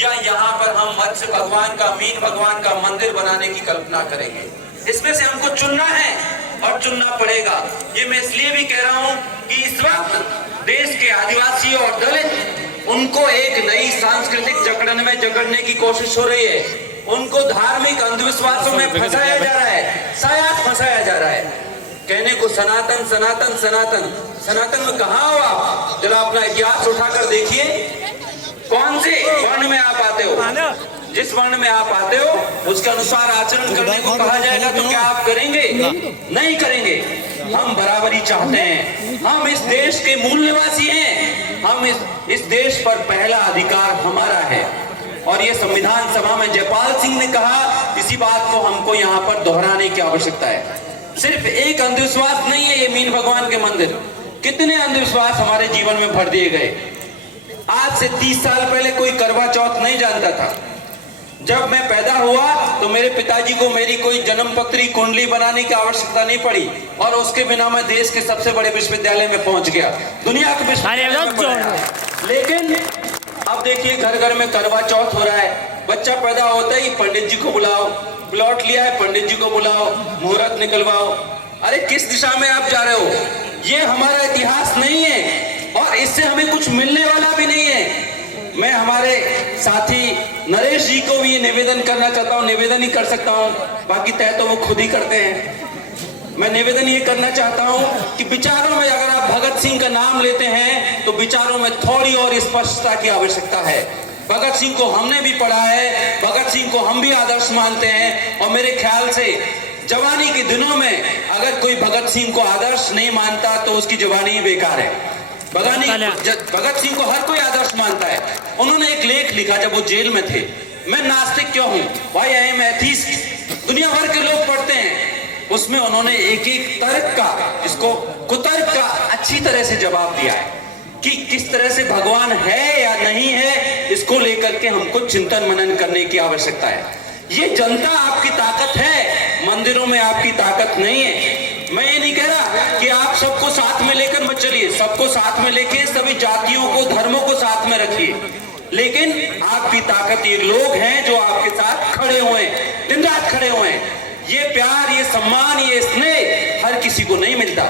या यहाँ पर हम मत्स्य भगवान का, मीन भगवान का मंदिर बनाने की कल्पना करेंगे। इसमें से हमको चुनना है और चुनना पड़ेगा। ये मैं इसलिए भी कह रहा हूँ कि इस वक्त देश के आदिवासी और दलित, उनको एक नई सांस्कृतिक जकड़न में जकड़ने की कोशिश हो रही है। उनको धार्मिक अंधविश्वासों में फंसाया जा रहा है, शायद फंसाया जा रहा है। कहने को सनातन सनातन सनातन, सनातन में कहाँ हो आप? जरा अपना इतिहास उठाकर देखिए, कौन से वर्ण में आप आते हो? जिस वर्ण में आप आते हो उसके अनुसार आचरण करने को कहा जाएगा तो क्या आप करेंगे? नहीं करेंगे। हम बराबरी चाहते हैं, हम इस देश के मूल निवासी हैं, हम इस देश पर पहला अधिकार हमारा है। और ये संविधान सभा में जयपाल सिंह ने कहा, इसी बात को हमको यहाँ पर दोहराने की आवश्यकता है। सिर्फ एक अंधविश्वास नहीं है ये मीन भगवान के मंदिर, कितने अंधविश्वास हमारे जीवन में भर दिए गए। आज से 30 साल पहले कोई करवा चौथ नहीं जानता था। जब मैं पैदा हुआ तो मेरे पिताजी को मेरी कोई जन्म पत्री कुंडली बनाने की आवश्यकता नहीं पड़ी और उसके बिना मैं देश के सबसे बड़े विश्वविद्यालय में पहुंच गया, दुनिया के विश्वविद्यालय में पढ़ा। लेकिन अब देखिए घर घर में करवा चौथ हो रहा है। बच्चा पैदा होता ही पंडित जी को बुलाओ, प्लॉट लिया है पंडित जी को बुलाओ, मुहूर्त निकलवाओ। अरे किस दिशा में आप जा रहे हो? ये हमारा इतिहास नहीं है और इससे हमें कुछ मिलने वाला भी नहीं है। मैं हमारे साथी नरेश जी को भी ये निवेदन करना चाहता हूँ, निवेदन ही कर सकता हूँ, बाकी तय तो वो खुद ही करते हैं। मैं निवेदन ये करना चाहता हूँ कि विचारों में अगर आप भगत सिंह का नाम लेते हैं तो विचारों में थोड़ी और स्पष्टता की आवश्यकता है। भगत सिंह को हमने भी पढ़ा है, भगत सिंह को हम भी आदर्श मानते हैं और मेरे ख्याल से जवानी के दिनों में अगर कोई भगत सिंह को आदर्श नहीं मानता तो उसकी जवानी ही बेकार है। भगत सिंह को हर कोई आदर्श मानता है। उन्होंने एक लेख लिखा जब वो जेल में थे, मैं नास्तिक क्यों हूँ, व्हाई आई एम एथीस्ट, दुनिया भर के लोग पढ़ते हैं। उसमें उन्होंने एक एक तर्क का, इसको कुतर्क का अच्छी तरह से जवाब दिया है कि किस तरह से भगवान है या नहीं है, इसको लेकर के हमको चिंतन मनन करने की आवश्यकता है। ये जनता आपकी ताकत है, मंदिरों में आपकी ताकत नहीं है। मैं ये नहीं कह रहा कि आप सबको साथ में लेकर मत चलिए, सबको साथ में लेके सभी जातियों को, धर्मों को साथ में रखिए, लेकिन आपकी ताकत ये लोग हैं जो आपके साथ खड़े हुए हैं, दिन रात खड़े हुए हैं। ये प्यार, ये सम्मान, ये स्नेह हर किसी को नहीं मिलता।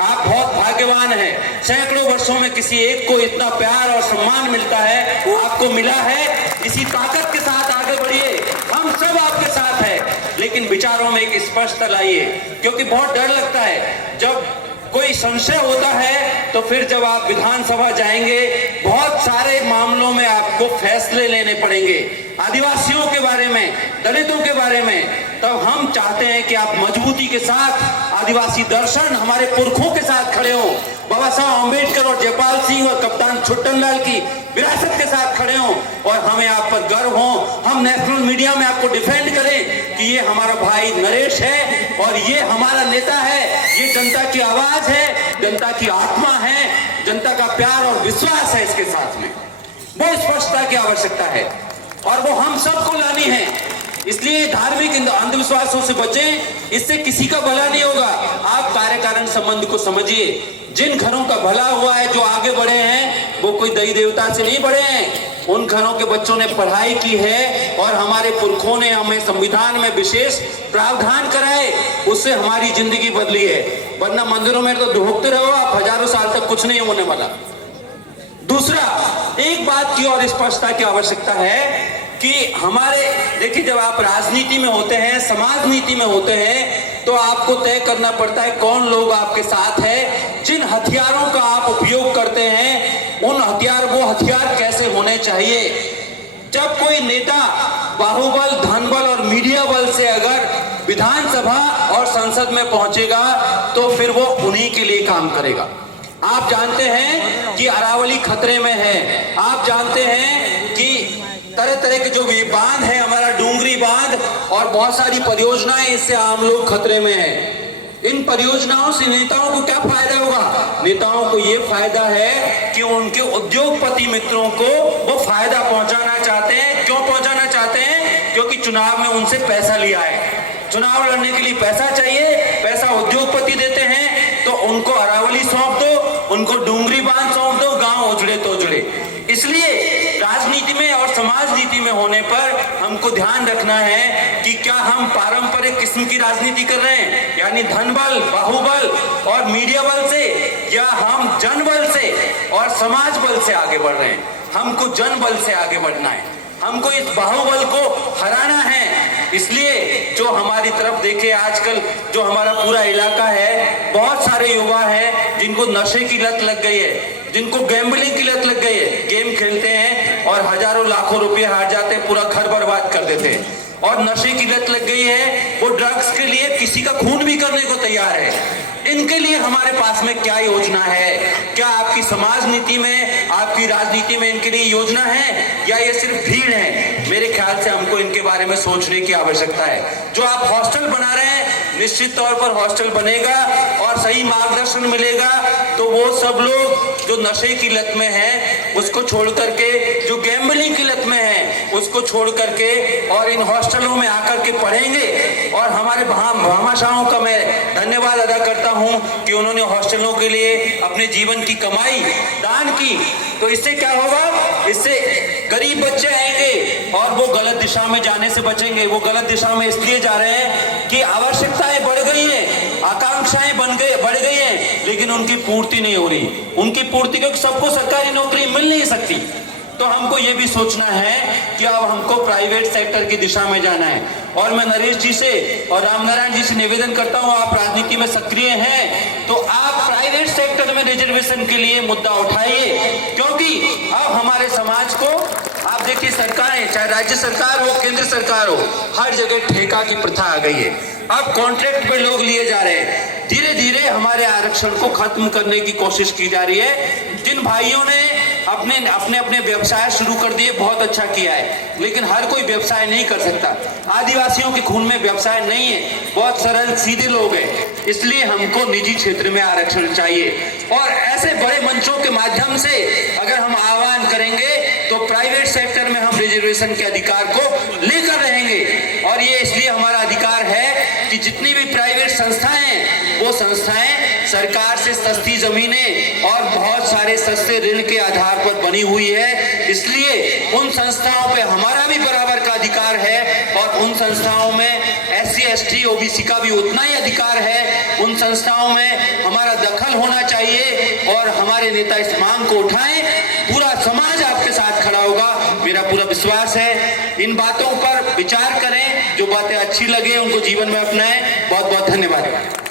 आप बहुत भाग्यवान हैं, सैकड़ों वर्षों में किसी एक को इतना प्यार और सम्मान मिलता है, वो आपको मिला है। इसी ताकत के साथ आगे बढ़िए, हम सब आपके साथ हैं, लेकिन विचारों में एक स्पष्टता लाइए, क्योंकि बहुत डर लगता है जब कोई संशय होता है तो फिर जब आप विधानसभा जाएंगे बहुत सारे मामलों में आपको फैसले लेने पड़ेंगे, आदिवासियों के बारे में, दलितों के बारे में। तब हम चाहते हैं कि आप मजबूती के साथ आदिवासी दर्शन, हमारे पुरखों के साथ खड़े हो, बाबा साहब अम्बेडकर और जयपाल सिंह और कप्तान छुट्टनलाल की विरासत के साथ खड़े हो और हमें आप पर गर्व हो। हम नेशनल मीडिया में आपको डिफेंड करें कि ये हमारा भाई नरेश है और ये हमारा नेता है, ये जनता की आवाज है, जनता की आत्मा है, जनता का प्यार और विश्वास है इसके साथ में। वो स्पष्टता की आवश्यकता है और वो हम सबको लानी है। इसलिए धार्मिक अंधविश्वासों से बचें, इससे किसी का भला नहीं होगा। आप कार्य कारण संबंध को समझिए। जिन घरों का भला हुआ है, जो आगे बढ़े हैं, वो कोई देवी देवता से नहीं बढ़े हैं। उन घरों के बच्चों ने पढ़ाई की है और हमारे पुरखों ने हमें संविधान में विशेष प्रावधान कराए, उससे हमारी जिंदगी बदली है। वरना मंदिरों में तो ढोकते रहो आप, हजारों साल तक कुछ नहीं होने वाला। दूसरा, एक बात की और स्पष्टता की आवश्यकता है कि हमारे, देखिए जब आप राजनीति में होते हैं, समाज नीति में होते हैं, तो आपको तय करना पड़ता है कौन लोग आपके साथ है। जिन हथियारों का आप उपयोग करते हैं, उन वो हथियार कैसे होने चाहिए। जब कोई नेता बाहुबल, धनबल और मीडिया बल से अगर विधानसभा और संसद में पहुंचेगा तो फिर वो उन्हीं के लिए काम करेगा। आप जानते हैं कि अरावली खतरे में है, आप जानते हैं कि तरह तरह के जो बांध है, हमारा डूंगरी बांध और बहुत सारी परियोजनाएं, इससे आम लोग खतरे में हैं। इन परियोजनाओं से नेताओं को क्या फायदा होगा? नेताओं को ये फायदा है कि उनके उद्योगपति मित्रों को वो फायदा पहुंचाना चाहते हैं। क्यों पहुंचाना चाहते हैं? क्योंकि चुनाव में उनसे पैसा लिया है, चुनाव लड़ने के लिए पैसा चाहिए, पैसा उद्योगपति देते हैं, तो उनको अरावली सौंप दो, उनको डूंगरी बांध सौंप दो, गांव उजड़े तो उजड़े। इसलिए राजनीति में और समाज नीति में होने पर हमको ध्यान रखना है कि क्या हम पारंपरिक किस्म की राजनीति कर रहे हैं, यानी धन बल, बाहुबल और मीडिया बल से, या हम जन बल से और समाज बल से आगे बढ़ रहे हैं। हमको जन बल से आगे बढ़ना है, हमको इस बाहुबल को हराना है। इसलिए जो हमारी तरफ देखे, आजकल जो हमारा पूरा इलाका है, बहुत सारे युवा हैं जिनको नशे की लत लग गई है, जिनको गैम्बलिंग की लत लग गई है। गेम खेलते हैं और हजारों लाखों रुपए हार जाते हैं, पूरा घर बर्बाद कर देते हैं। और नशे की लत लग गई है, वो ड्रग्स के लिए किसी का खून भी करने को तैयार है। इनके लिए हमारे पास में क्या योजना है? क्या आपकी समाज नीति में, आपकी राजनीति में इनके लिए योजना है, या ये सिर्फ भीड़ है? मेरे ख्याल से हमको इनके बारे में सोचने की आवश्यकता है। जो आप हॉस्टल बना रहे हैं, निश्चित तौर पर हॉस्टल बनेगा और सही मार्गदर्शन मिलेगा तो वो सब लोग जो नशे की लत में है उसको छोड़ करके, जो गैम्बलिंग की लत में है उसको छोड़ करके और इन हॉस्टलों में आकर के पढ़ेंगे। और हमारे भामाशाहों का मैं धन्यवाद अदा करता हूं कि उन्होंने हॉस्टलों के लिए अपने जीवन की कमाई दान की। तो इससे क्या होगा? इससे गरीब बच्चे आएंगे और वो गलत दिशा में जाने से बचेंगे। वो गलत दिशा में इसलिए जा रहे हैं कि आवश्यकताएं बढ़ गई हैं, आकांक्षाएं बढ़ गई हैं, लेकिन उनकी पूर्ति नहीं हो रही। उनकी पूर्ति, क्योंकि सबको सरकारी नौकरी मिल नहीं सकती। तो हमको ये भी सोचना है कि अब हमको प्राइवेट सेक्टर की दिशा में जाना है। और मैं नरेश जी से और रामनारायण जी से निवेदन करता हूं, आप राजनीति में सक्रिय हैं तो आप प्राइवेट सेक्टर में रिजर्वेशन के लिए मुद्दा उठाइए, क्योंकि अब हमारे समाज को, आप देखिए सरकारें, चाहे राज्य सरकार हो, केंद्र सरकार हो, हर जगह ठेका की प्रथा आ गई है। अब कॉन्ट्रैक्ट पे लोग लिए जा रहे हैं। धीरे धीरे हमारे आरक्षण को खत्म करने की कोशिश की जा रही है। जिन भाइयों ने अपने व्यवसाय शुरू कर दिए, बहुत अच्छा किया है, लेकिन हर कोई व्यवसाय नहीं कर सकता। आदिवासियों के खून में व्यवसाय नहीं है, बहुत सरल सीधे लोग हैं। इसलिए हमको निजी क्षेत्र में आरक्षण चाहिए। और ऐसे बड़े मंचों के माध्यम से अगर हम आह्वान करेंगे तो प्राइवेट सेक्टर में हम रिजर्वेशन के अधिकार को लेकर रहेंगे। और ये इसलिए हमारा अधिकार है कि जितनी भी प्राइवेट संस्थाएं हैं, वो संस्थाएं सरकार से सस्ती जमीनें और बहुत सारे सस्ते ऋण के आधार पर बनी हुई है। इसलिए उन संस्थाओं पे हमारा भी बराबर का अधिकार है और उन संस्थाओं में SC ST OBC का भी उतना ही अधिकार है। उन संस्थाओं में हमारा दखल होना चाहिए और हमारे नेता इस मांग को उठाएं। पूरा समाज आपके साथ खड़ा होगा, मेरा पूरा विश्वास है। इन बातों पर विचार करें, जो बातें अच्छी लगे उनको जीवन में अपनाएं। बहुत बहुत धन्यवाद।